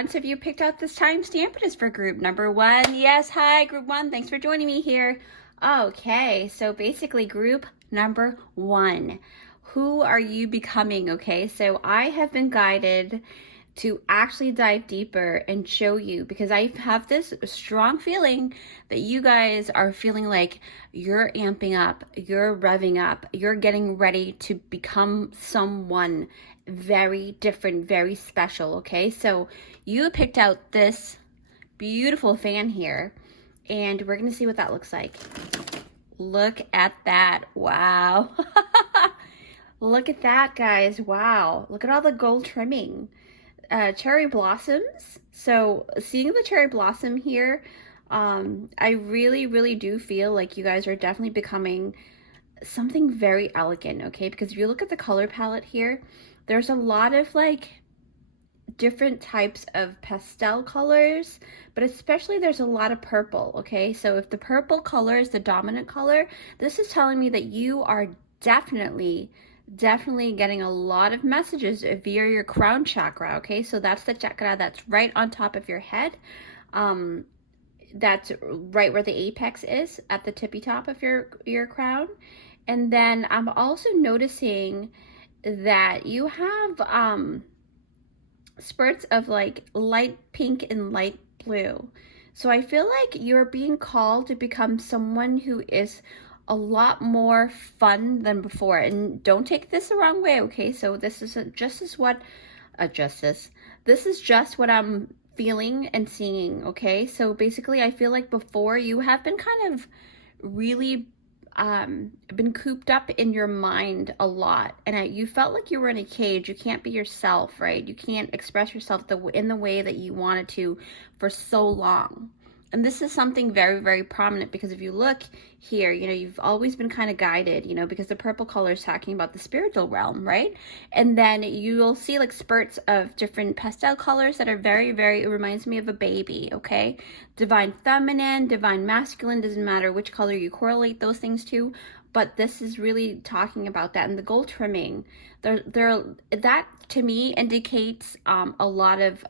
1. So if you picked out this timestamp, it is for group number 1. Yes, hi, group 1. Thanks for joining me here. Okay, so basically group number 1. Who are you becoming? Okay, so I have been guided to actually dive deeper and show you, because I have this strong feeling that you guys are feeling like you're amping up, you're revving up, you're getting ready to become someone very different, very special. Okay, so you picked out this beautiful fan here, and we're gonna see what that looks like. Look at that. Wow. Look at that, guys. Wow, look at all the gold trimming. Cherry blossoms. So seeing the cherry blossom here, I really do feel like you guys are definitely becoming something very elegant. Okay, because if you look at the color palette here, there's a lot of like different types of pastel colors, but especially there's a lot of purple. Okay, so if the purple color is the dominant color, this is telling me that you are definitely getting a lot of messages via your crown chakra. Okay, so that's the chakra that's right on top of your head. That's right where the apex is, at the tippy top of your crown. And then I'm also noticing that you have spurts of like light pink and light blue. So I feel like you're being called to become someone who is a lot more fun than before. And don't take this the wrong way, okay? So this is this is just what I'm feeling and seeing, okay? So basically I feel like before you have been kind of really been cooped up in your mind a lot, and you felt like you were in a cage. You can't be yourself, right? You can't express yourself in the way that you wanted to for so long. And this is something very prominent, because if you look here, you know, you've always been kind of guided, you know, because the purple color is talking about the spiritual realm, right? And then you'll see like spurts of different pastel colors that are it reminds me of a baby, okay? Divine feminine, divine masculine, doesn't matter which color you correlate those things to, but this is really talking about that. And the gold trimming, that to me indicates a lot of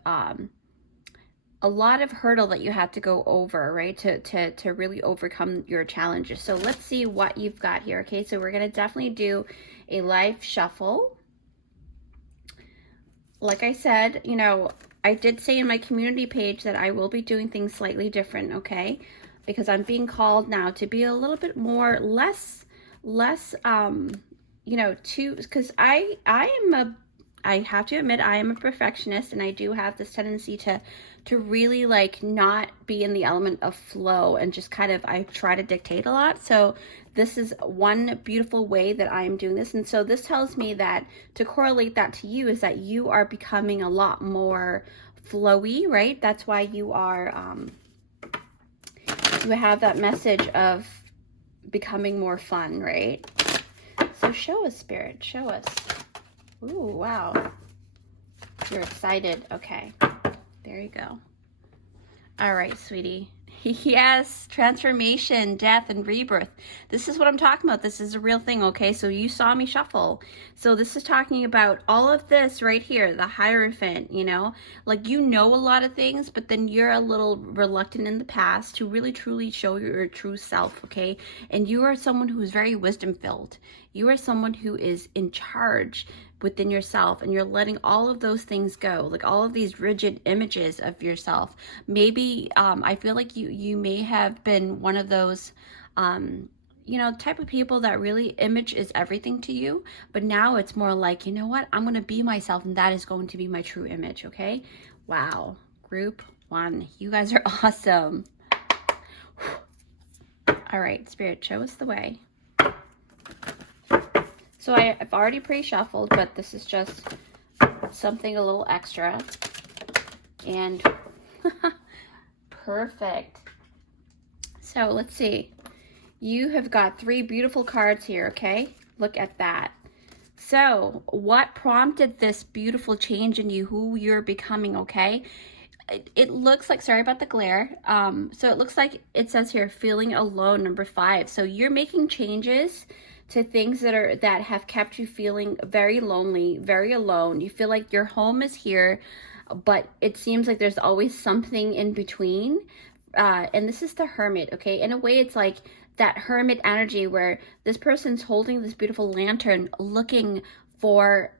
hurdle that you have to go over, right, to really overcome your challenges. So let's see what you've got here. Okay, so we're gonna definitely do a life shuffle. Like I said, you know, I did say in my community page that I will be doing things slightly different, okay, because I'm being called now to be a little bit more less you know, because I have to admit, I am a perfectionist, and I do have this tendency to really like not be in the element of flow, and just kind of, I try to dictate a lot. So this is one beautiful way that I am doing this. And so this tells me that to correlate that to you is that you are becoming a lot more flowy, right? That's why you are, you have that message of becoming more fun, right? So show us, Spirit, show us. Ooh, wow. You're excited. Okay. There you go. All right, sweetie. Yes, transformation, death, and rebirth. This is what I'm talking about. This is a real thing, okay? So you saw me shuffle. So this is talking about all of this right here, the Hierophant, you know? Like, you know a lot of things, but then you're a little reluctant in the past to really truly show your true self, okay? And you are someone who is very wisdom-filled. You are someone who is in charge within yourself, and you're letting all of those things go, like all of these rigid images of yourself. Maybe I feel like you may have been one of those you know, type of people that really image is everything to you, but now it's more like, you know what, I'm going to be myself, and that is going to be my true image. Okay, wow. Group 1, you guys are awesome. All right, Spirit, show us the way. So I've already pre-shuffled, but this is just something a little extra. And perfect. So let's see. You have got 3 beautiful cards here, okay? Look at that. So what prompted this beautiful change in you, who you're becoming, okay? It looks like, sorry about the glare. So it looks like it says here, feeling alone, number 5. So you're making changes to things that have kept you feeling very lonely, very alone. You feel like your home is here. but it seems like there's always something in between. And this is the Hermit, okay? In a way, it's like that Hermit energy where this person's holding this beautiful lantern looking for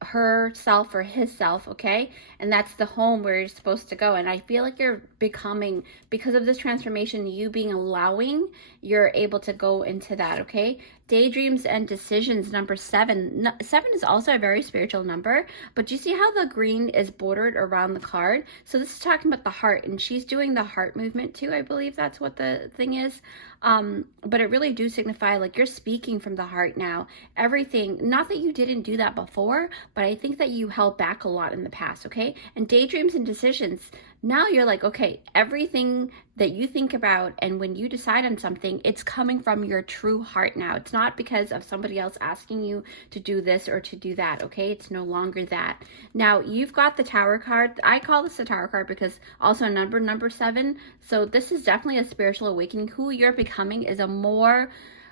herself or his self, okay? And that's the home where you're supposed to go. And I feel like you're becoming, because of this transformation, you being allowing, you're able to go into that, okay? Daydreams and decisions, number 7. 7 is also a very spiritual number, but you see how the green is bordered around the card? So this is talking about the heart, and she's doing the heart movement too. I believe that's what the thing is. But it really do signify like you're speaking from the heart now. Everything, not that you didn't do that before, but I think that you held back a lot in the past, okay? And daydreams and decisions, now you're like, okay, everything that you think about and when you decide on something, it's coming from your true heart now. It's not because of somebody else asking you to do this or to do that, okay? It's no longer that. Now, you've got the Tower card. I call this the Tower card because also number 7. So this is definitely a spiritual awakening. Who you're becoming is a more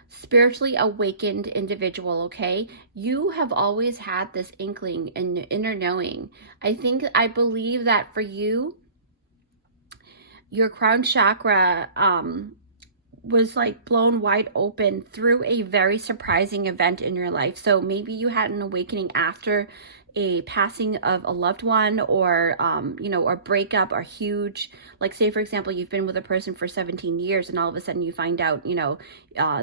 spiritually awakened individual, okay? You have always had this inkling and inner knowing. I believe that for you, your crown chakra was like blown wide open through a very surprising event in your life. So maybe you had an awakening after a passing of a loved one, or or breakup, or huge, like say for example, you've been with a person for 17 years and all of a sudden you find out,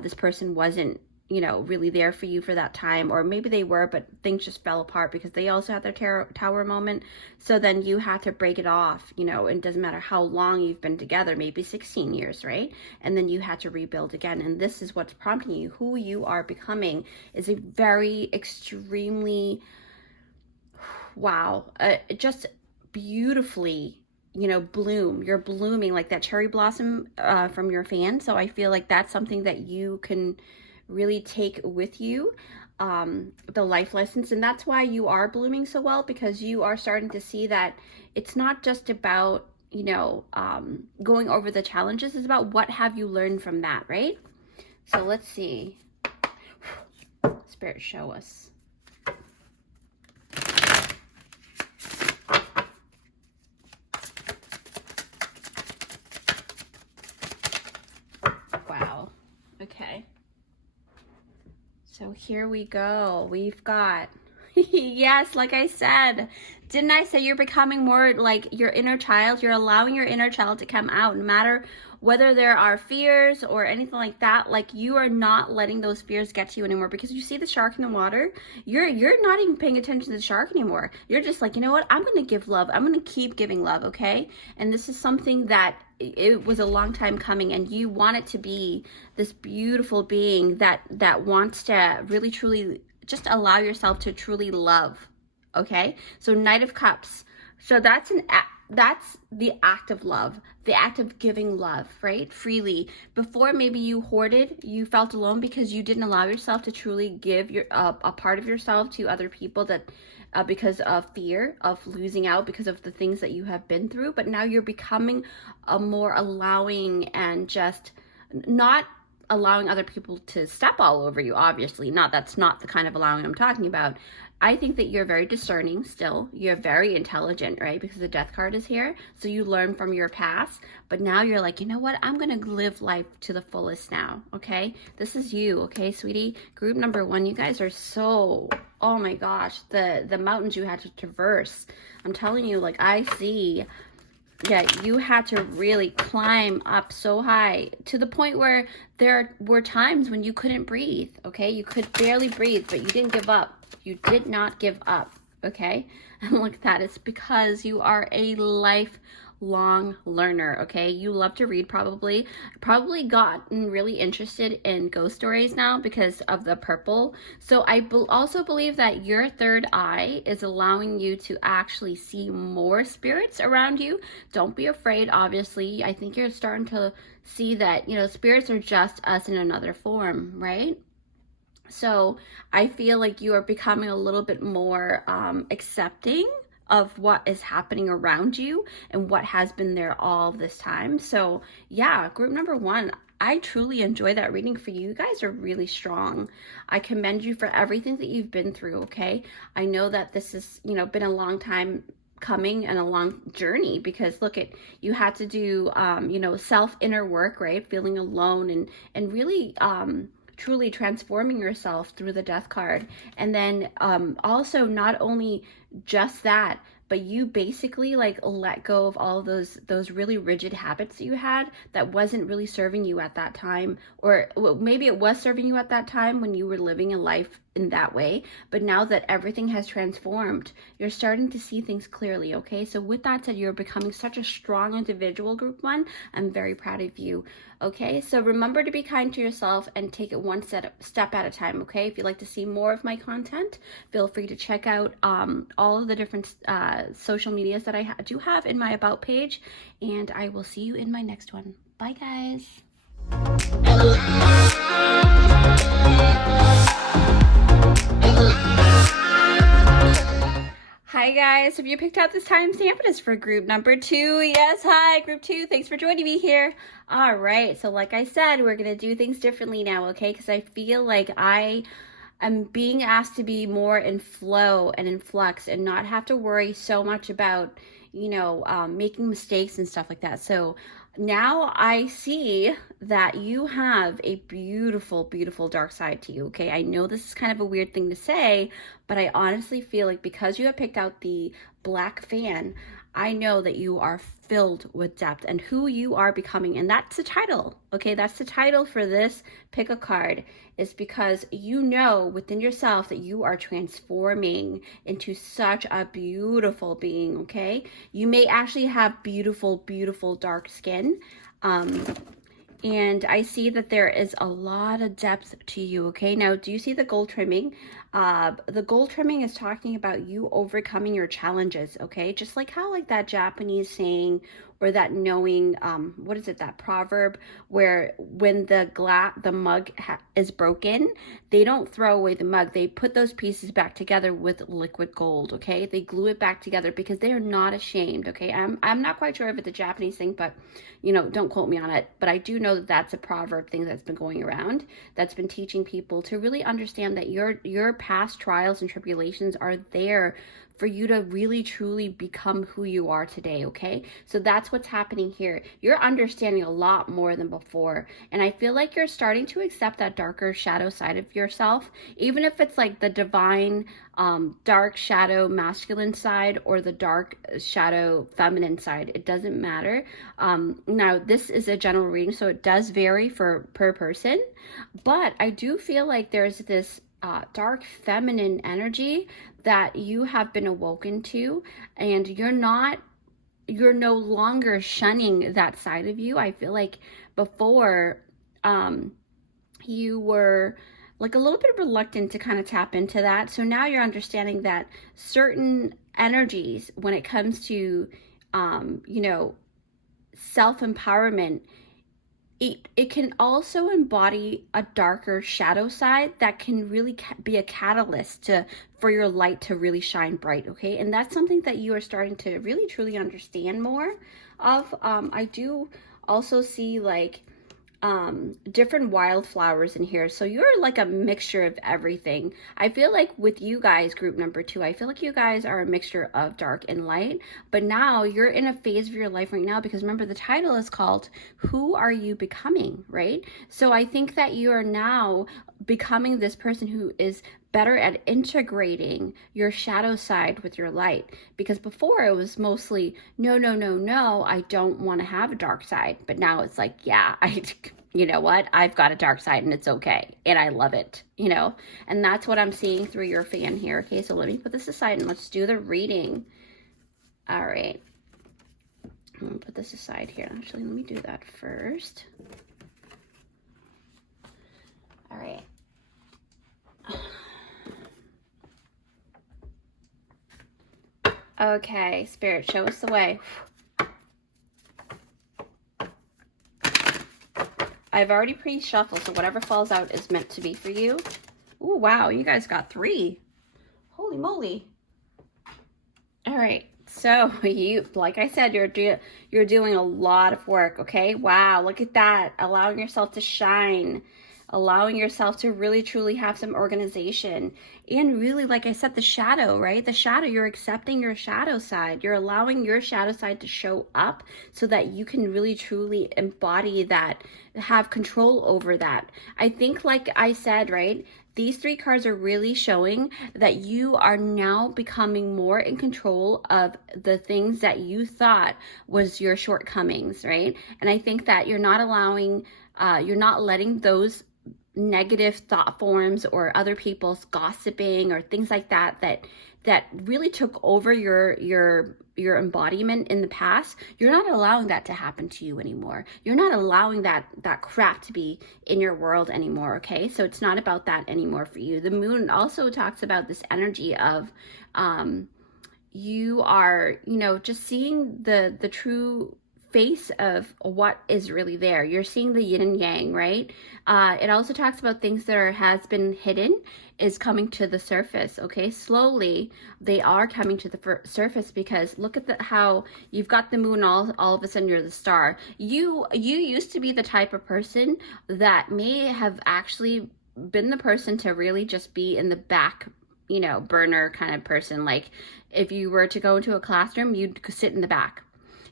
this person wasn't, really there for you for that time, or maybe they were, but things just fell apart because they also had their tower moment. So then you had to break it off, and it doesn't matter how long you've been together, maybe 16 years, right? And then you had to rebuild again. And this is what's prompting you. Who you are becoming is a very extremely, wow, just beautifully, bloom. You're blooming like that cherry blossom from your fan. So I feel like that's something that you can really take with you, the life lessons. And that's why you are blooming so well, because you are starting to see that it's not just about, going over the challenges. It's about what have you learned from that, right? So let's see. Spirit, show us. Wow. Okay. So here we go. We've got, yes, like I said, didn't I say you're becoming more like your inner child? You're allowing your inner child to come out, no matter whether there are fears or anything like that. Like, you are not letting those fears get to you anymore, because you see the shark in the water. You're not even paying attention to the shark anymore. You're just like, you know what? I'm going to give love. I'm going to keep giving love. Okay. And this is something that it was a long time coming, and you want it to be this beautiful being that wants to really truly just allow yourself to truly love. Okay. So Knight of Cups. So that's the act of love, the act of giving love, right? Freely. Before, maybe you hoarded, you felt alone because you didn't allow yourself to truly give a part of yourself to other people, that because of fear of losing out, because of the things that you have been through. But now you're becoming a more allowing, and just not allowing other people to step all over you. Obviously not. That's not the kind of allowing I'm talking about. I think that you're very discerning still. You're very intelligent, right? Because the Death card is here. So you learn from your past, but now you're like, you know what? I'm going to live life to the fullest now. Okay. This is you. Okay, sweetie. Group number 1, you guys are so, oh my gosh, the mountains you had to traverse. I'm telling you, like, I see. Yeah, you had to really climb up so high, to the point where there were times when you couldn't breathe, okay? You could barely breathe, but you didn't give up. You did not give up, okay? And look at that. It's because you are a lifelong learner, okay? You love to read, probably gotten really interested in ghost stories now because of the purple. So I also believe that your third eye is allowing you to actually see more spirits around you. Don't be afraid, obviously. I think you're starting to see that, spirits are just us in another form, right? So I feel like you are becoming a little bit more accepting of what is happening around you and what has been there all this time. So yeah, group number 1, I truly enjoy that reading for you. You guys are really strong. I commend you for everything that you've been through, okay? I know that this has, been a long time coming and a long journey, because look at, you had to do, you know, self inner work, right? Feeling alone and really, truly transforming yourself through the death card. And then, also not only just that, but you basically like let go of all of those really rigid habits that you had that wasn't really serving you at that time, or well, maybe it was serving you at that time when you were living a life in that way, but now that everything has transformed, you're starting to see things clearly. Okay, so with that said, you're becoming such a strong individual, group 1. I'm very proud of you. Okay, so remember to be kind to yourself and take it one step at a time. Okay, if you'd like to see more of my content, feel free to check out all of the different social medias that I do have in my about page, and I will see you in my next one. Bye guys. Hi guys, if you picked out this timestamp, it is for group number 2. Yes, hi group 2, thanks for joining me here. All right, so like I said, we're gonna do things differently now, okay? Because I feel like I'm being asked to be more in flow and in flux and not have to worry so much about, you know, making mistakes and stuff like that. So now I see that you have a beautiful, beautiful dark side to you, okay? I know this is kind of a weird thing to say, but I honestly feel like because you have picked out the black fan, I know that you are filled with depth and who you are becoming. And that's the title, okay? That's the title for this pick a card, is because you know within yourself that you are transforming into such a beautiful being, okay? You may actually have beautiful, beautiful dark skin. And I see that there is a lot of depth to you, okay? Now, do you see the gold trimming? The gold trimming is talking about you overcoming your challenges, okay? Just like how like that Japanese saying, or that knowing, what is it, that proverb where when the mug is broken, they don't throw away the mug. They put those pieces back together with liquid gold, okay? They glue it back together because they are not ashamed, okay? I'm not quite sure if it's a Japanese thing, but, you know, don't quote me on it. But I do know that that's a proverb thing that's been going around, that's been teaching people to really understand that your past trials and tribulations are there for you to really truly become who you are today, okay? So that's what's happening here. You're understanding a lot more than before, and I feel like you're starting to accept that darker shadow side of yourself, even if it's like the divine dark shadow masculine side or the dark shadow feminine side. It doesn't matter. Now this is a general reading, so it does vary per person, but I do feel like there's this dark feminine energy that you have been awoken to, and you're no longer shunning that side of you. I feel like before you were like a little bit reluctant to kind of tap into that. So now you're understanding that certain energies, when it comes to you know, self-empowerment, it can also embody a darker shadow side that can really be a catalyst for your light to really shine bright, okay? And that's something that you are starting to really truly understand more of. I do also see like different wildflowers in here. So you're like a mixture of everything. I feel like with you guys, group number 2, I feel like you guys are a mixture of dark and light, but now you're in a phase of your life right now, because remember the title is called Who Are You Becoming, right? So I think that you are now becoming this person who is better at integrating your shadow side with your light, because before it was mostly no, I don't want to have a dark side, but now it's like, yeah, you know what, I've got a dark side and it's okay and I love it, you know. And that's what I'm seeing through your fan here. Okay, so let me put this aside and let's do the reading. All right, I'm gonna put this aside here. Actually, let me do that first. All right. Okay, Spirit, show us the way. I've already pre-shuffled, so whatever falls out is meant to be for you. Ooh, wow, you guys got 3. Holy moly. All right, so you, like I said, you're doing a lot of work, okay? Wow, look at that, allowing yourself to shine. allowing yourself to really truly have some organization. And really, like I said, the shadow, right? The shadow, you're accepting your shadow side. You're allowing your shadow side to show up so that you can really truly embody that, have control over that. I think, like I said, right? These three cards are really showing that you are now becoming more in control of the things that you thought was your shortcomings, right? And I think that you're not allowing, you're not letting those negative thought forms or other people's gossiping or things like that that really took over your embodiment in the past. You're not allowing that to happen to you anymore. You're not allowing that crap to be in your world anymore. Okay, so it's not about that anymore for you. The moon also talks about this energy of you are, you know, just seeing the true face of what is really there. You're seeing the yin and yang, right? It also talks about things that has been hidden is coming to the surface. Okay, slowly they are coming to the surface, because look at how you've got the moon, all of a sudden you're the star. You used to be the type of person that may have actually been the person to really just be in the back, you know, burner kind of person. Like if you were to go into a classroom, you'd sit in the back.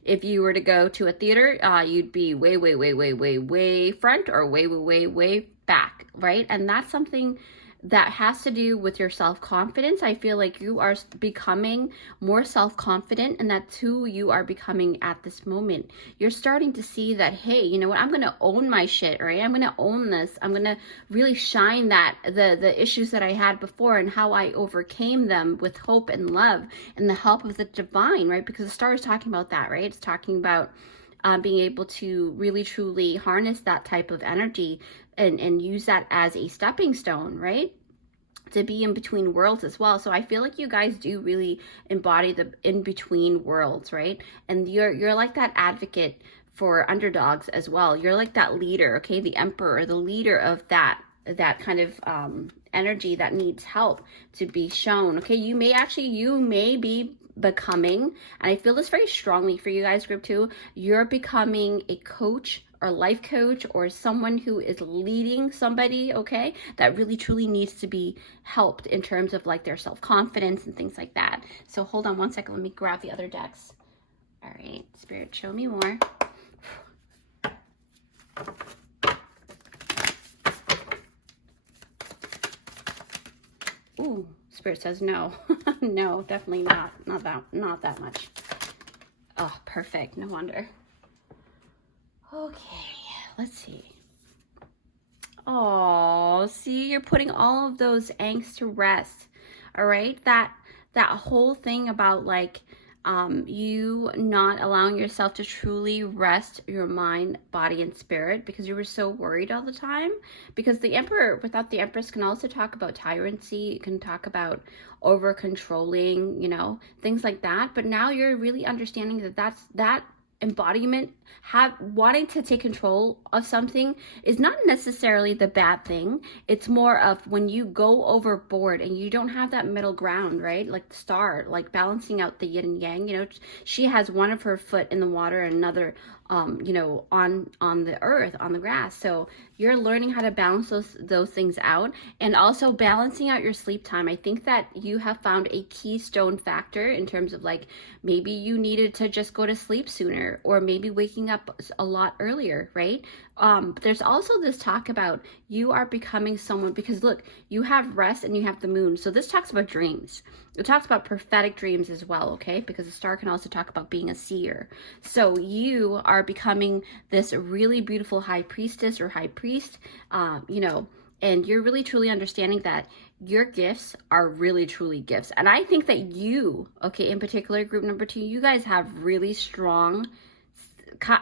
If you were to go to a theater, you'd be way front, or way back, right? And that's something that has to do with your self-confidence. I feel like you are becoming more self-confident, and that's who you are becoming at this moment. You're starting to see that, hey, you know what, I'm going to own my shit, right? I'm going to own this. I'm going to really shine that the issues that I had before and how I overcame them with hope and love and the help of the divine, right? Because the star is talking about that, right? It's talking about being able to really truly harness that type of energy and use that as a stepping stone, right? To be in between worlds as well. So I feel like you guys do really embody the in between worlds, right? And you're like that advocate for underdogs as well. You're like that leader, okay? The emperor, the leader of that kind of energy that needs help to be shown. Okay, you may be becoming, and I feel this very strongly for you guys, group 2, you're becoming a coach or life coach, or someone who is leading somebody, okay, that really truly needs to be helped in terms of like their self-confidence and things like that. So hold on one second, let me grab the other decks. All right, Spirit, show me more. Ooh, Spirit says no. No, definitely not that much. Oh, perfect, no wonder. Okay, let's see. Oh, see, you're putting all of those angst to rest. All right, that whole thing about like you not allowing yourself to truly rest your mind, body, and spirit because you were so worried all the time. Because the Emperor, without the Empress, can also talk about tyranny. It can talk about over controlling, you know, things like that. But now you're really understanding that embodiment, wanting to take control of something is not necessarily the bad thing. It's more of when you go overboard and you don't have that middle ground, right? Like the star, like balancing out the yin and yang. You know, she has one of her foot in the water and another you know, on the earth, on the grass. So you're learning how to balance those things out, and also balancing out your sleep time. I think that you have found a keystone factor in terms of like maybe you needed to just go to sleep sooner, or maybe waking up a lot earlier, right? There's also this talk about you are becoming someone, because look, you have rest and you have the moon. So this talks about dreams. It talks about prophetic dreams as well, okay? Because the star can also talk about being a seer. So you are becoming this really beautiful high priestess or high priest, you know, and you're really truly understanding that your gifts are really truly gifts. And I think that you, okay, in particular, group number 2, you guys have really strong,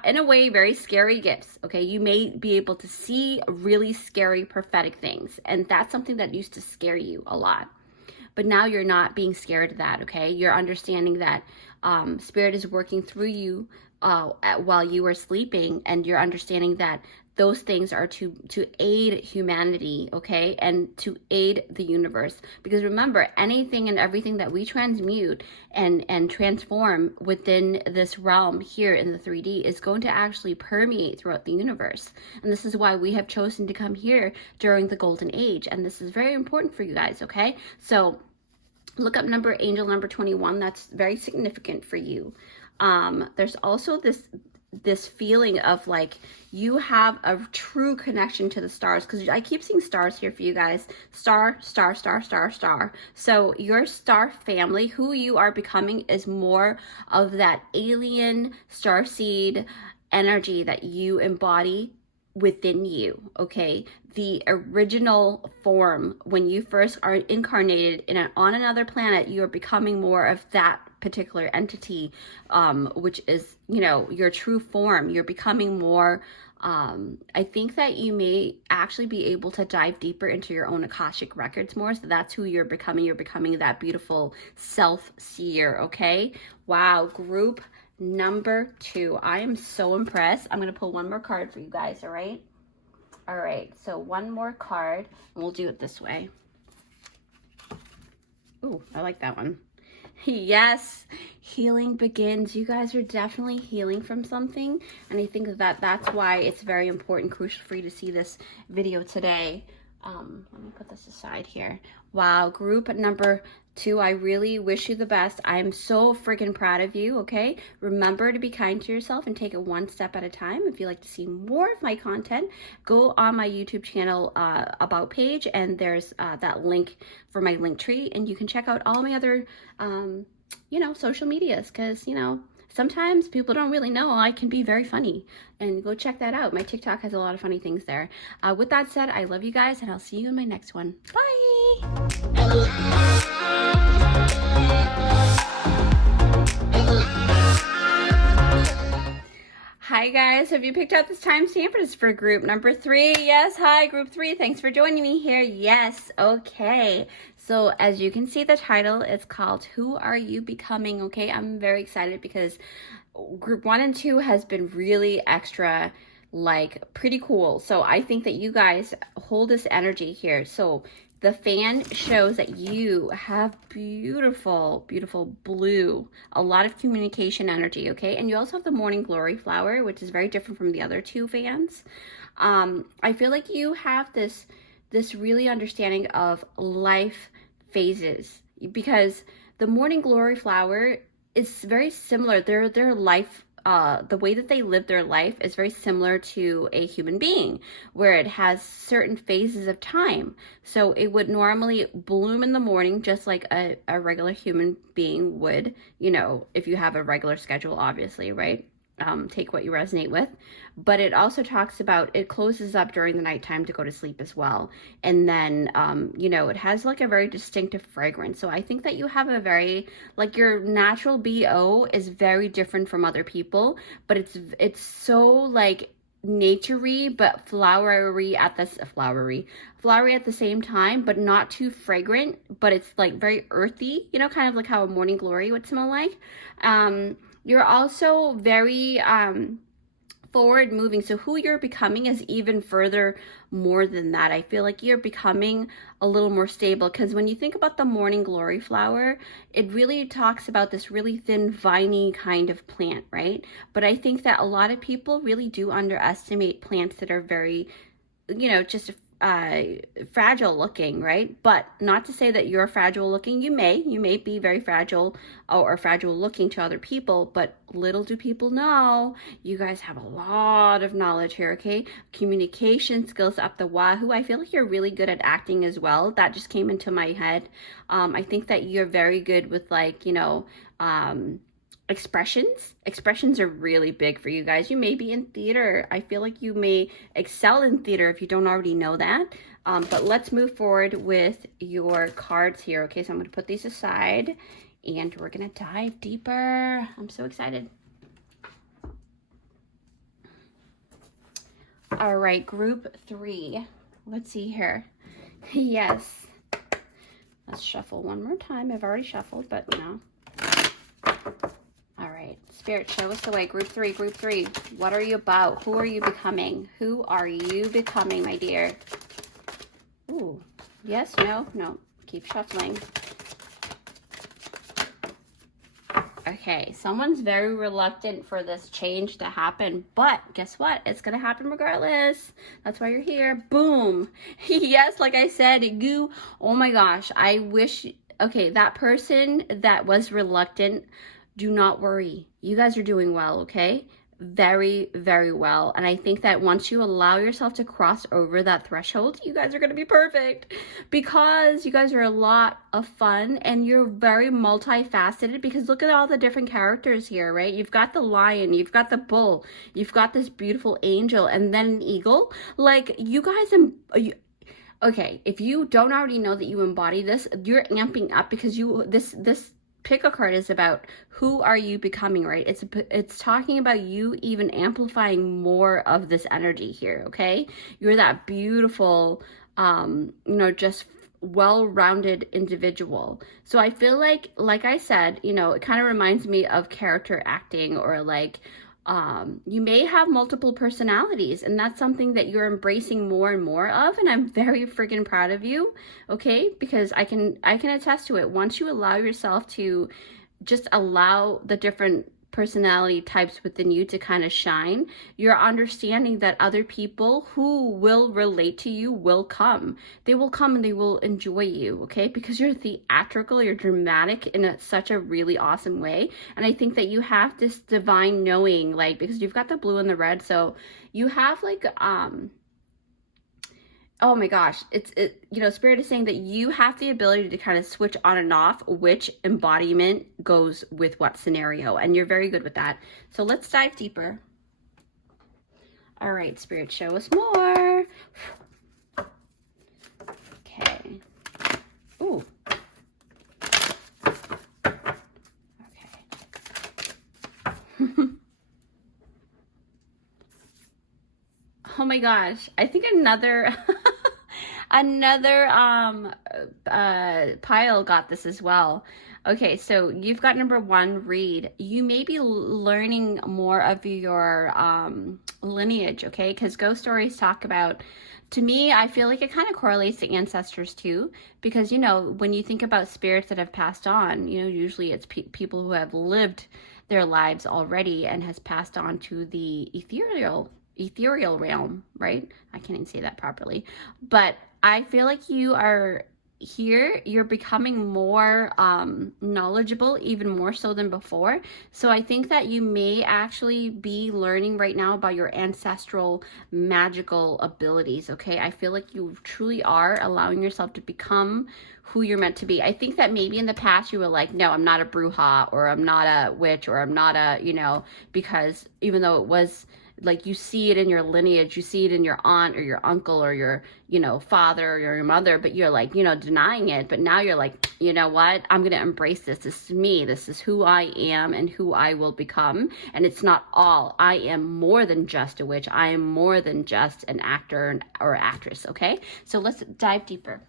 in a way, very scary gifts, okay? You may be able to see really scary prophetic things, and that's something that used to scare you a lot. But now you're not being scared of that, okay? You're understanding that Spirit is working through you while you are sleeping, and you're understanding that those things are to aid humanity, okay, and to aid the universe. Because remember, anything and everything that we transmute and transform within this realm here in the 3D is going to actually permeate throughout the universe. And this is why we have chosen to come here during the golden age, and this is very important for you guys, okay? So look up angel number 21. That's very significant for you. There's also this feeling of like you have a true connection to the stars, because I keep seeing stars here for you guys. Star, star, star, star, star. So your star family, who you are becoming, is more of that alien starseed energy that you embody within you, okay? The original form, when you first are incarnated on another planet, you are becoming more of that particular entity, which is, you know, your true form. You're becoming more, I think that you may actually be able to dive deeper into your own Akashic records more. So that's who you're becoming. You're becoming that beautiful self-seer, okay? Wow, group number 2. I am so impressed. I'm going to pull one more card for you guys, all right? All right, so one more card, and we'll do it this way. Ooh, I like that one. Yes, healing begins. You guys are definitely healing from something, and I think that that's why it's very important, crucial for you to see this video today. Let me put this aside here. Wow, group number 2, I really wish you the best. I'm so freaking proud of you, okay? Remember to be kind to yourself and take it one step at a time. If you'd like to see more of my content, go on my YouTube channel about page, and there's that link for my link tree, and you can check out all my other, you know, social medias, because, you know, sometimes people don't really know I can be very funny, and go check that out. My TikTok has a lot of funny things there. With that said, I love you guys, and I'll see you in my next one. Bye! Hi guys, have you picked out this timestamp? It's for group number 3. Yes, hi group 3. Thanks for joining me here. Yes, okay. So as you can see, the title is called Who Are You Becoming? Okay, I'm very excited because group 1 and 2 has been really extra, like, pretty cool. So I think that you guys hold this energy here. So the fan shows that you have beautiful, beautiful blue, a lot of communication energy, okay? And you also have the morning glory flower, which is very different from the other 2 fans. I feel like you have this really understanding of life phases, because the morning glory flower is very similar. Their life, the way that they live their life is very similar to a human being, where it has certain phases of time. So it would normally bloom in the morning, just like a regular human being would, you know, if you have a regular schedule, obviously, right? Take what you resonate with. But it also talks about, it closes up during the nighttime to go to sleep as well. And then, you know, it has like a very distinctive fragrance. So I think that you have a very, like, your natural BO is very different from other people, but it's so like naturey but flowery at the same time, but not too fragrant, but it's like very earthy, you know, kind of like how a morning glory would smell like. You're also very forward moving. So who you're becoming is even further more than that. I feel like you're becoming a little more stable, because when you think about the morning glory flower, it really talks about this really thin, viney kind of plant, right? But I think that a lot of people really do underestimate plants that are very, you know, just fragile looking, right? But not to say that you're fragile looking. You may be very fragile or fragile looking to other people, but little do people know, you guys have a lot of knowledge here, okay? Communication skills up the wahoo. I feel like you're really good at acting as well. That just came into my head. I think that you're very good with, like, you know, expressions are really big for you guys. You may be in theater. I feel like you may excel in theater if you don't already know that. But let's move forward with your cards here. Okay, so I'm going to put these aside, and we're going to dive deeper. I'm so excited. All right, group 3. Let's see here. Yes. Let's shuffle one more time. I've already shuffled, but you know. All right, Spirit, show us the way. Group three, group three. What are you about? Who are you becoming? Who are you becoming, my dear? Ooh, yes, no, no. Keep shuffling. Okay, someone's very reluctant for this change to happen, but guess what? It's gonna happen regardless. That's why you're here. Boom. Yes, like I said, you, oh my gosh, I wish, okay, that person that was reluctant, do not worry. You guys are doing well, okay? Very, very well. And I think that once you allow yourself to cross over that threshold, you guys are going to be perfect, because you guys are a lot of fun and you're very multifaceted, because look at all the different characters here, right? You've got the lion, you've got the bull, you've got this beautiful angel, and then an eagle. Like, you guys, okay, if you don't already know that you embody this, you're amping up, because this pick a card is about who are you becoming, right? It's talking about you even amplifying more of this energy here, okay? You're that beautiful, you know, just well-rounded individual. So I feel like I said, you know, it kind of reminds me of character acting, or like, you may have multiple personalities, and that's something that you're embracing more and more of, and I'm very freaking proud of you, okay? Because I can attest to it. Once you allow yourself to just allow the different personality types within you to kind of shine, you're understanding that other people who will relate to you will come. They will come and they will enjoy you, okay? Because you're theatrical, you're dramatic in such a really awesome way. And I think that you have this divine knowing, like, because you've got the blue and the red, so you have like, oh my gosh, you know, Spirit is saying that you have the ability to kind of switch on and off which embodiment goes with what scenario, and you're very good with that. So let's dive deeper. All right, Spirit, show us more. Okay. Ooh. Okay. Oh my gosh, I think another pile got this as well. Okay, so you've got number one, read. You may be learning more of your lineage, okay? Because ghost stories talk about, to me, I feel like it kind of correlates to ancestors too, because, you know, when you think about spirits that have passed on, you know, usually it's people who have lived their lives already and has passed on to the ethereal realm, right? I can't even say that properly, but I feel like you are here, you're becoming more knowledgeable, even more so than before. So I think that you may actually be learning right now about your ancestral magical abilities, okay? I feel like you truly are allowing yourself to become who you're meant to be. I think that maybe in the past you were like, no, I'm not a bruja, or I'm not a witch, or I'm not a, you know, because even though it was like, you see it in your lineage, you see it in your aunt or your uncle or your, you know, father or your mother, but you're like, you know, denying it. But now you're like, you know what? I'm going to embrace this. This is me. This is who I am and who I will become. And it's not all. I am more than just a witch. I am more than just an actor or actress. Okay. So let's dive deeper.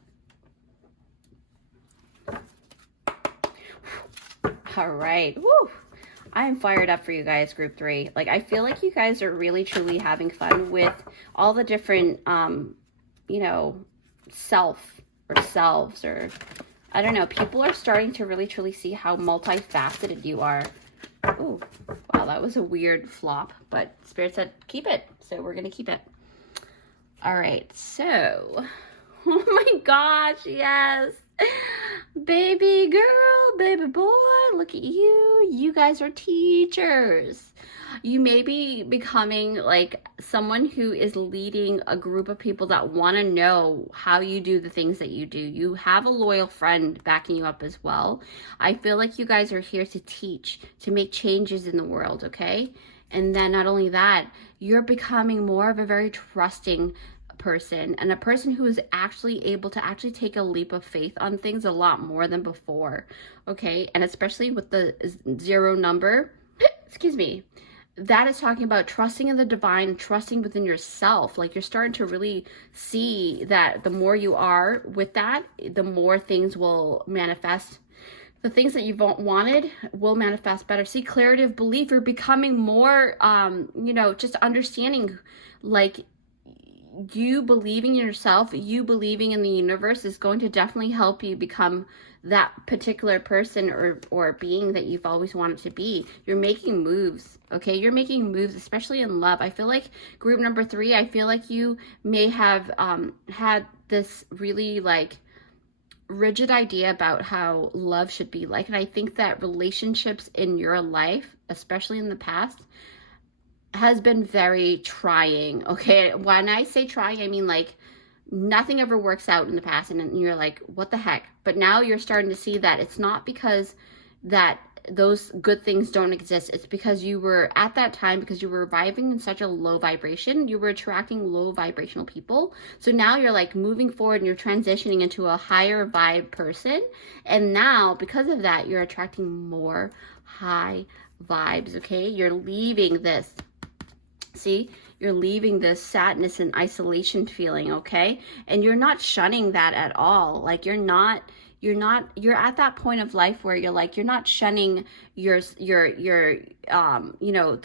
All right. Woo. I am fired up for you guys, group three. Like, I feel like you guys are really, truly having fun with all the different, you know, selves, or I don't know. People are starting to really, truly see how multifaceted you are. Ooh, wow, that was a weird flop, but Spirit said keep it. So we're going to keep it. All right. So, oh my gosh, yes. Baby girl, baby boy, look at you. You guys are teachers. You may be becoming like someone who is leading a group of people that want to know how you do the things that you do. You have a loyal friend backing you up as well. I feel like you guys are here to teach, to make changes in the world, okay? And then not only that, you're becoming more of a very trusting person, and a person who is actually able to actually take a leap of faith on things a lot more than before, okay? And especially with the 0 number, excuse me, that is talking about trusting in the divine, trusting within yourself. Like, you're starting to really see that the more you are with that, the more things will manifest the things that you wanted will manifest better. See, clarity of belief, you're becoming more, just understanding, like, you believing in yourself, you believing in the universe is going to definitely help you become that particular person or being that you've always wanted to be. You're making moves, okay? You're making moves, especially in love. I feel like group number 3, I feel like you may have had this really like rigid idea about how love should be like. And I think that relationships in your life, especially in the past, has been very trying, okay? When I say trying, I mean like nothing ever works out in the past and you're like, what the heck? But now you're starting to see that it's not because that those good things don't exist. It's because you were at that time, because you were vibing in such a low vibration, you were attracting low vibrational people. So now you're like moving forward and you're transitioning into a higher vibe person. And now because of that, you're attracting more high vibes, okay? You're leaving this. See, you're leaving this sadness and isolation feeling, okay? And you're not shunning that at all. Like you're at that point of life where you're like, you're not shunning your the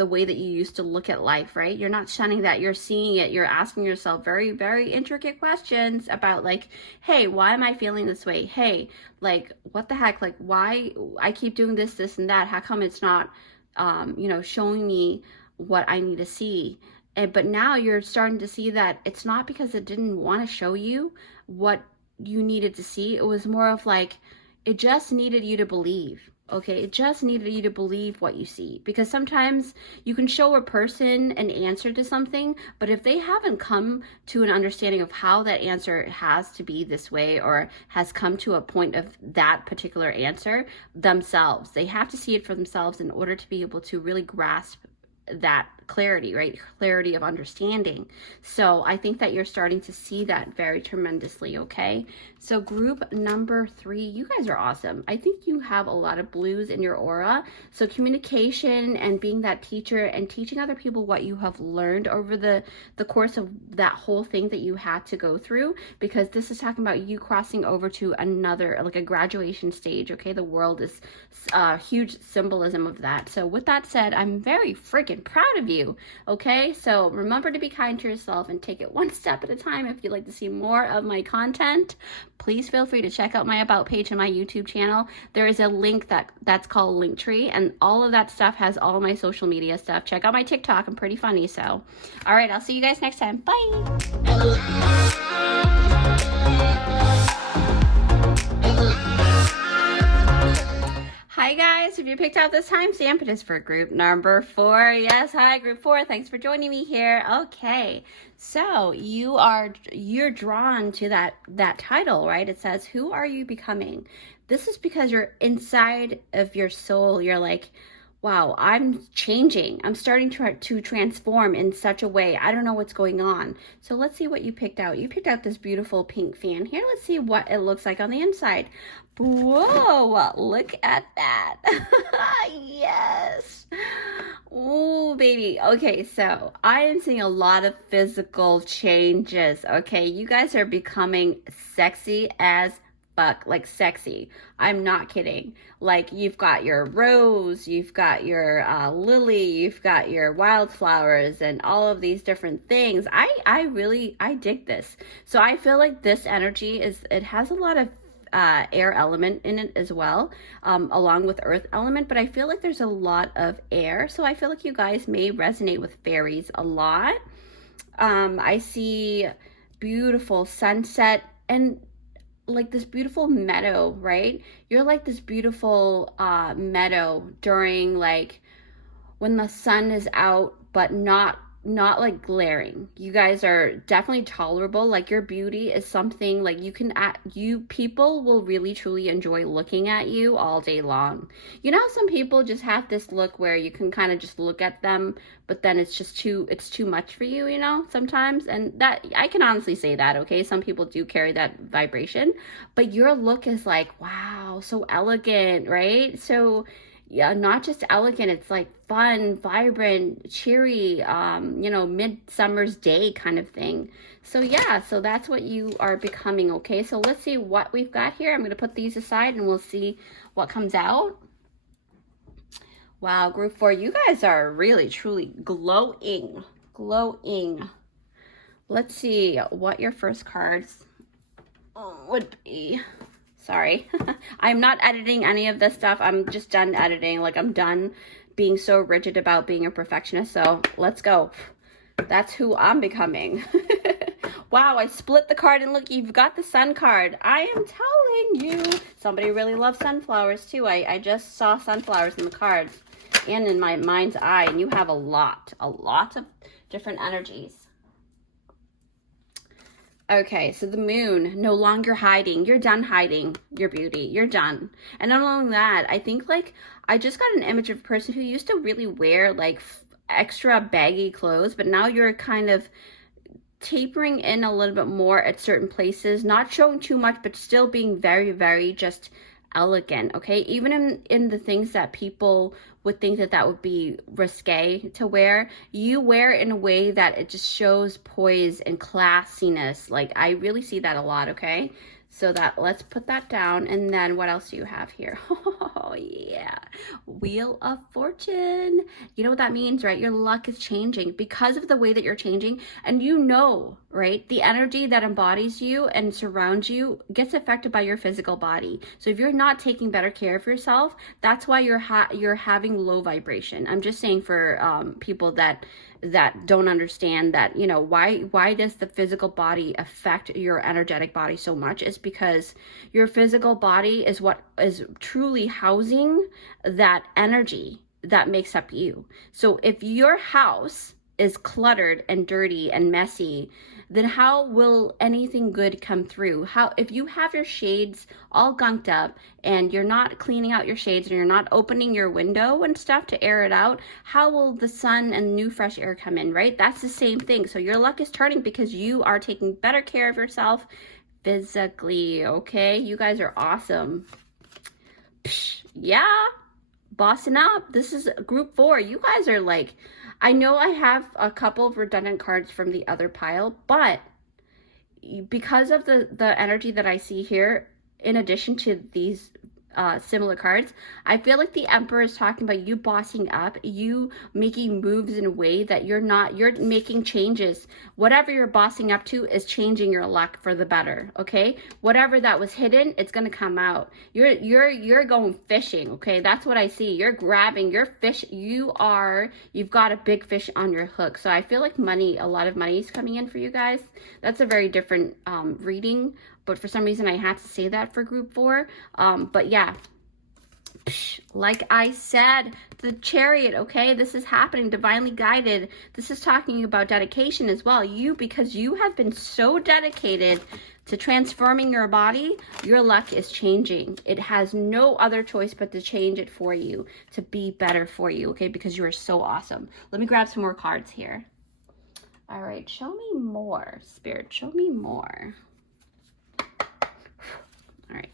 way that you used to look at life, right? You're not shunning that. You're seeing it. You're asking yourself very, very intricate questions about like, hey, why am I feeling this way? Hey, like, what the heck? Like, why I keep doing this and that? How come it's not, showing me what I need to see? But now you're starting to see that it's not because it didn't want to show you what you needed to see. It was more of like, it just needed you to believe. Okay, it just needed you to believe what you see. Because sometimes you can show a person an answer to something, but if they haven't come to an understanding of how that answer has to be this way, or has come to a point of that particular answer themselves, they have to see it for themselves in order to be able to really grasp that clarity, right? Clarity of understanding. So I think that you're starting to see that very tremendously, okay? So group number 3, you guys are awesome. I think you have a lot of blues in your aura. So communication and being that teacher and teaching other people what you have learned over the course of that whole thing that you had to go through, because this is talking about you crossing over to another, like a graduation stage, okay? The world is a huge symbolism of that. So with that said, I'm very freaking proud of you, okay? So remember to be kind to yourself and take it one step at a time. If you'd like to see more of my content, please feel free to check out my about page on my YouTube channel. There is a link that's called Linktree, and all of that stuff has all my social media stuff. Check out my TikTok. I'm pretty funny. So all right, I'll see you guys next time. Bye. Hi guys, if you picked out this timestamp, it is for group number 4. Yes, hi group 4. Thanks for joining me here. Okay, so you're drawn to that title, right? It says, who are you becoming? This is because you're inside of your soul. You're like, wow, I'm changing. I'm starting to transform in such a way. I don't know what's going on. So let's see what you picked out. You picked out this beautiful pink fan here. Let's see what it looks like on the inside. Whoa, look at that. Yes. Oh, baby. Okay, so I am seeing a lot of physical changes. Okay, you guys are becoming sexy as fuck, like sexy. I'm not kidding. Like you've got your rose, you've got your lily, you've got your wildflowers and all of these different things. I dig this. So I feel like this energy it has a lot of air element in it as well, along with earth element, but I feel like there's a lot of air. So I feel like you guys may resonate with fairies a lot. I see beautiful sunset and like this beautiful meadow, right? You're like this beautiful meadow during like when the sun is out, but not like glaring. You guys are definitely tolerable. Like your beauty is something like people will really truly enjoy looking at you all day long. You know, some people just have this look where you can kind of just look at them, but then it's too much for you, you know, sometimes. And that, I can honestly say that, okay? Some people do carry that vibration, but your look is like, wow, so elegant, right? So yeah, not just elegant, it's like fun, vibrant, cheery, you know, midsummer's day kind of thing. So yeah, so that's what you are becoming, okay? So let's see what we've got here. I'm going to put these aside and we'll see what comes out. Wow, group 4, you guys are really, truly glowing. Glowing. Let's see what your first cards would be. Sorry. I'm not editing any of this stuff. I'm just done editing. Like, I'm done being so rigid about being a perfectionist. So let's go. That's who I'm becoming. Wow, I split the card and look, you've got the sun card. I am telling you. Somebody really loves sunflowers too. I just saw sunflowers in the cards and in my mind's eye. And you have a lot of different energies. Okay, so the moon, no longer hiding. You're done hiding your beauty. You're done. And not only that, I think, like, I just got an image of a person who used to really wear, like, extra baggy clothes, but now you're kind of tapering in a little bit more at certain places, not showing too much, but still being very, very just elegant, okay? Even in the things that people would think that would be risque to wear, you wear it in a way that it just shows poise and classiness. Like, I really see that a lot, okay? So that, let's put that down. And then what else do you have here? Oh yeah, Wheel of Fortune. You know what that means, right? Your luck is changing because of the way that you're changing. And you know, right? The energy that embodies you and surrounds you gets affected by your physical body. So if you're not taking better care of yourself, that's why you're having low vibration. I'm just saying for people that don't understand that, you know, why does the physical body affect your energetic body so much? Is because your physical body is what is truly housing that energy that makes up you. So if your house is cluttered and dirty and messy, then how will anything good come through? How, if you have your shades all gunked up and you're not cleaning out your shades and you're not opening your window and stuff to air it out, how will the sun and new fresh air come in, right? That's the same thing. So your luck is turning because you are taking better care of yourself physically, okay? You guys are awesome. Psh, yeah, bossing up. This is group 4. You guys are like, I know I have a couple of redundant cards from the other pile, but because of the energy that I see here, in addition to these similar cards, I feel like the Emperor is talking about you bossing up, you making moves in a way that you're making changes. Whatever you're bossing up to is changing your luck for the better, okay? Whatever that was hidden, it's gonna come out. You're going fishing, okay? That's what I see. You're grabbing your fish. You've got a big fish on your hook. So I feel like a lot of money is coming in for you guys. That's a very different reading, but for some reason I had to say that for group 4. But yeah, like I said, the Chariot, okay? This is happening, divinely guided. This is talking about dedication as well. Because you have been so dedicated to transforming your body, your luck is changing. It has no other choice but to change it for you, to be better for you, okay? Because you are so awesome. Let me grab some more cards here. All right, show me more, Spirit. Show me more. All right.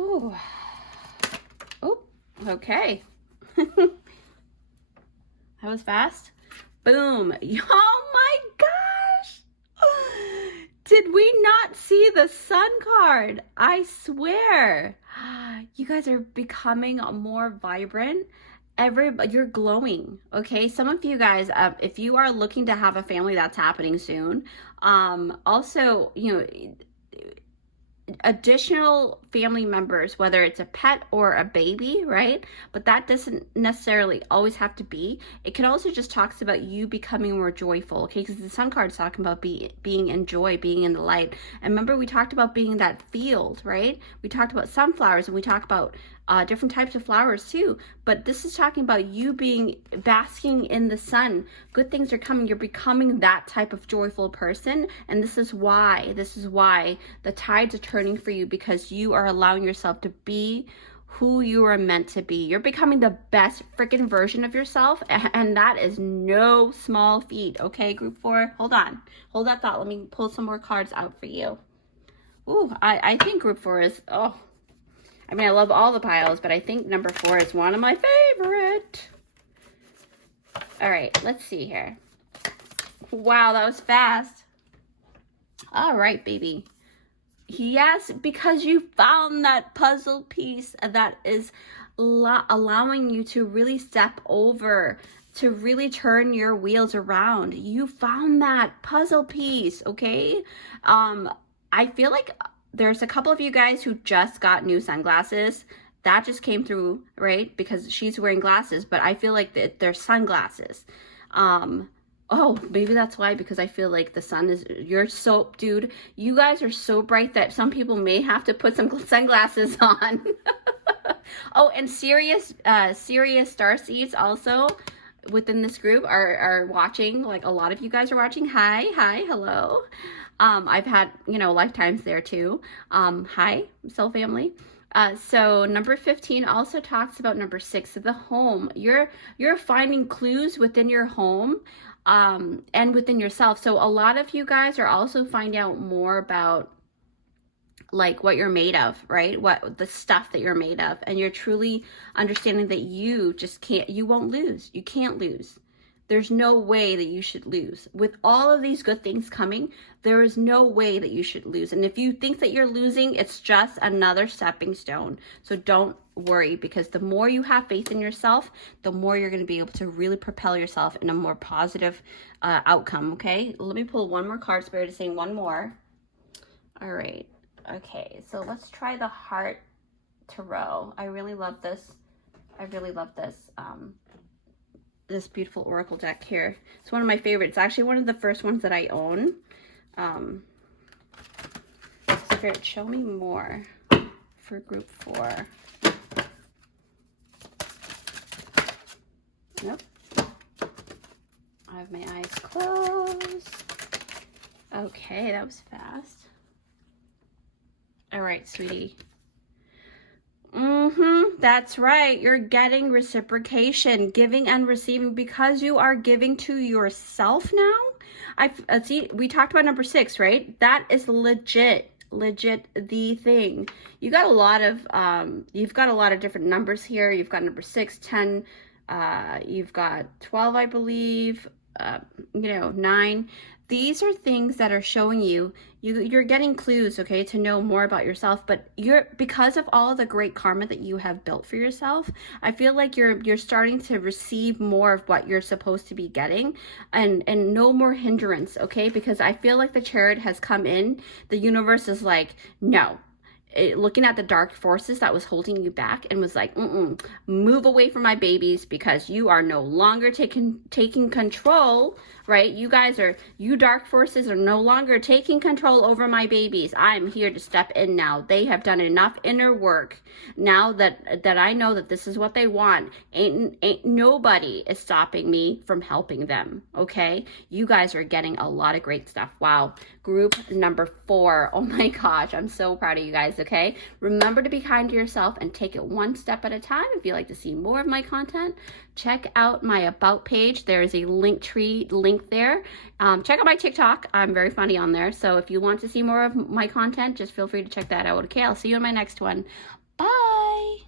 Oh, oh, okay. That was fast. Boom. Oh my gosh. Did we not see the sun card? I swear. You guys are becoming more vibrant. You're glowing, okay? Some of you guys, if you are looking to have a family, that's happening soon. Also, you know, additional family members, whether it's a pet or a baby, right? But that doesn't necessarily always have to be. It can also just talks about you becoming more joyful, okay? Because the sun card is talking about being in joy, being in the light. And remember, we talked about being in that field, right? We talked about sunflowers and we talked about different types of flowers too. But this is talking about you basking in the sun. Good things are coming. You're becoming that type of joyful person. And this is why the tides are turning for you, because you are allowing yourself to be who you are meant to be. You're becoming the best freaking version of yourself. And that is no small feat. Okay, group 4, hold on. Hold that thought. Let me pull some more cards out for you. Ooh, I think group 4 is, oh, I mean, I love all the piles, but I think number 4 is one of my favorite. All right, let's see here. Wow, that was fast. All right, baby. Yes, because you found that puzzle piece that is allowing you to really step over, to really turn your wheels around. You found that puzzle piece, okay? I feel like there's a couple of you guys who just got new sunglasses. That just came through, right? Because she's wearing glasses, but I feel like they're sunglasses. Oh, maybe that's why, because I feel like the sun is, you're so, dude, you guys are so bright that some people may have to put some sunglasses on. Oh, and serious starseeds also within this group are watching. Like, a lot of you guys are watching. Hi, hello. I've had, you know, lifetimes there too. Hi, soul family. So number 15 also talks about number 6 of the home. You're finding clues within your home, and within yourself. So a lot of you guys are also finding out more about like what you're made of, right? What the stuff that you're made of. And you're truly understanding that you just can't, you won't lose. You can't lose. There's no way that you should lose. With all of these good things coming, there is no way that you should lose. And if you think that you're losing, it's just another stepping stone. So don't worry, because the more you have faith in yourself, the more you're going to be able to really propel yourself in a more positive outcome, okay? Let me pull one more card. Spirit is saying one more. All right. Okay, so let's try the Heart Tarot. I really love this. I really love this. This beautiful oracle deck here. It's one of my favorites. It's actually one of the first ones that I own. Spirit, show me more for group 4. Nope. I have my eyes closed. Okay, that was fast. All right, sweetie. That's right. You're getting reciprocation, giving and receiving, because you are giving to yourself now. I see. We talked about number 6, right? That is legit the thing. You got a lot of you've got a lot of different numbers here. You've got number 6, 10. You've got 12, I believe. 9. These are things that are showing you're getting clues, okay, to know more about yourself. But because of all the great karma that you have built for yourself, I feel like you're starting to receive more of what you're supposed to be getting, and no more hindrance, okay? Because I feel like the Chariot has come in. The universe is like, no. Looking at the dark forces that was holding you back, and was like, move away from my babies, because you are no longer taking control, right? You dark forces are no longer taking control over my babies. I'm here to step in now. They have done enough inner work. Now that I know that this is what they want, ain't nobody is stopping me from helping them, okay? You guys are getting a lot of great stuff. Wow. Group number 4. Oh my gosh, I'm so proud of you guys, okay? Remember to be kind to yourself and take it one step at a time. If you'd like to see more of my content, check out my About page. There is a Linktree link there. Check out my TikTok. I'm very funny on there. So if you want to see more of my content, just feel free to check that out. Okay, I'll see you in my next one. Bye.